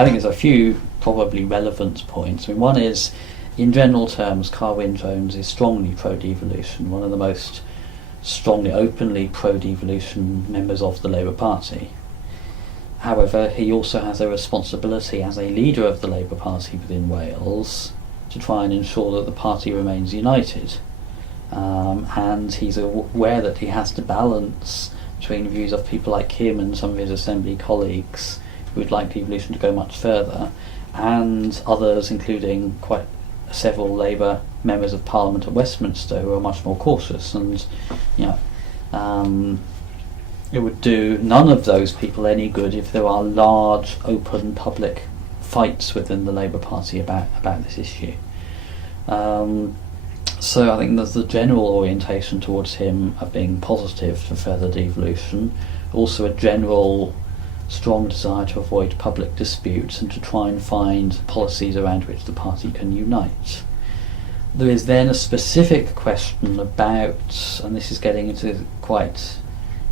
I think there's a few probably relevant points. I mean, one is, in general terms, Carwyn Jones is strongly pro-devolution, one of the most strongly, openly pro-devolution members of the Labour Party. However, he also has a responsibility as a leader of the Labour Party within Wales to try and ensure that the party remains united. And he's aware that he has to balance between views of people like him and some of his Assembly colleagues who would like devolution to go much further, and others, including quite several Labour members of Parliament at Westminster, who are much more cautious. And it would do none of those people any good if there are large, open, public fights within the Labour Party about this issue. So I think there's the general orientation towards him of being positive for further devolution, also a general strong desire to avoid public disputes and to try and find policies around which the party can unite. There is then a specific question about, and this is getting into quite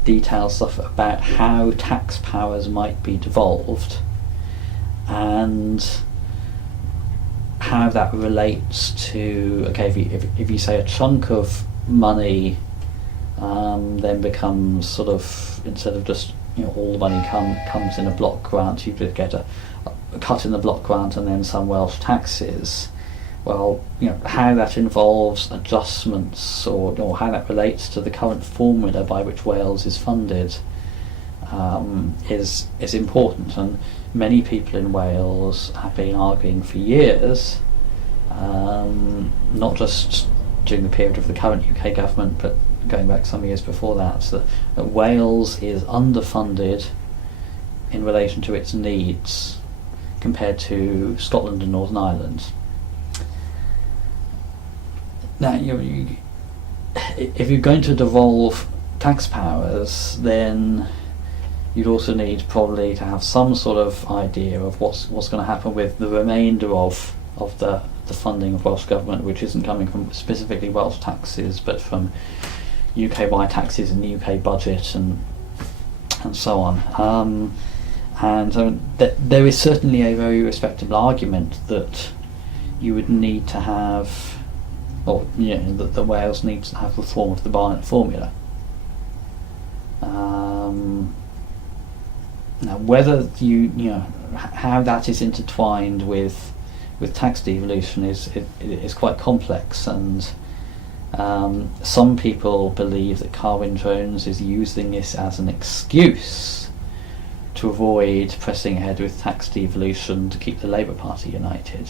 detailed stuff, about how tax powers might be devolved and how that relates to, okay, if you say a chunk of money then becomes sort of, instead of just all the money comes in a block grant, you could get a cut in the block grant and then some Welsh taxes. Well, how that involves adjustments or how that relates to the current formula by which Wales is funded is important, and many people in Wales have been arguing for years, not just during the period of the current UK government, but going back some years before that Wales is underfunded in relation to its needs compared to Scotland and Northern Ireland. Now, if you're going to devolve tax powers, then you'd also need probably to have some sort of idea of what's going to happen with the remainder of the funding of Welsh Government, which isn't coming from specifically Welsh taxes, but from UK-wide taxes in the UK budget and so on. There is certainly a very respectable argument that you would need to have, that Wales needs to have reform of the Barnett formula. Now, whether how that is intertwined with tax devolution is quite complex, and some people believe that Carwyn Jones is using this as an excuse to avoid pressing ahead with tax devolution to keep the Labour Party united.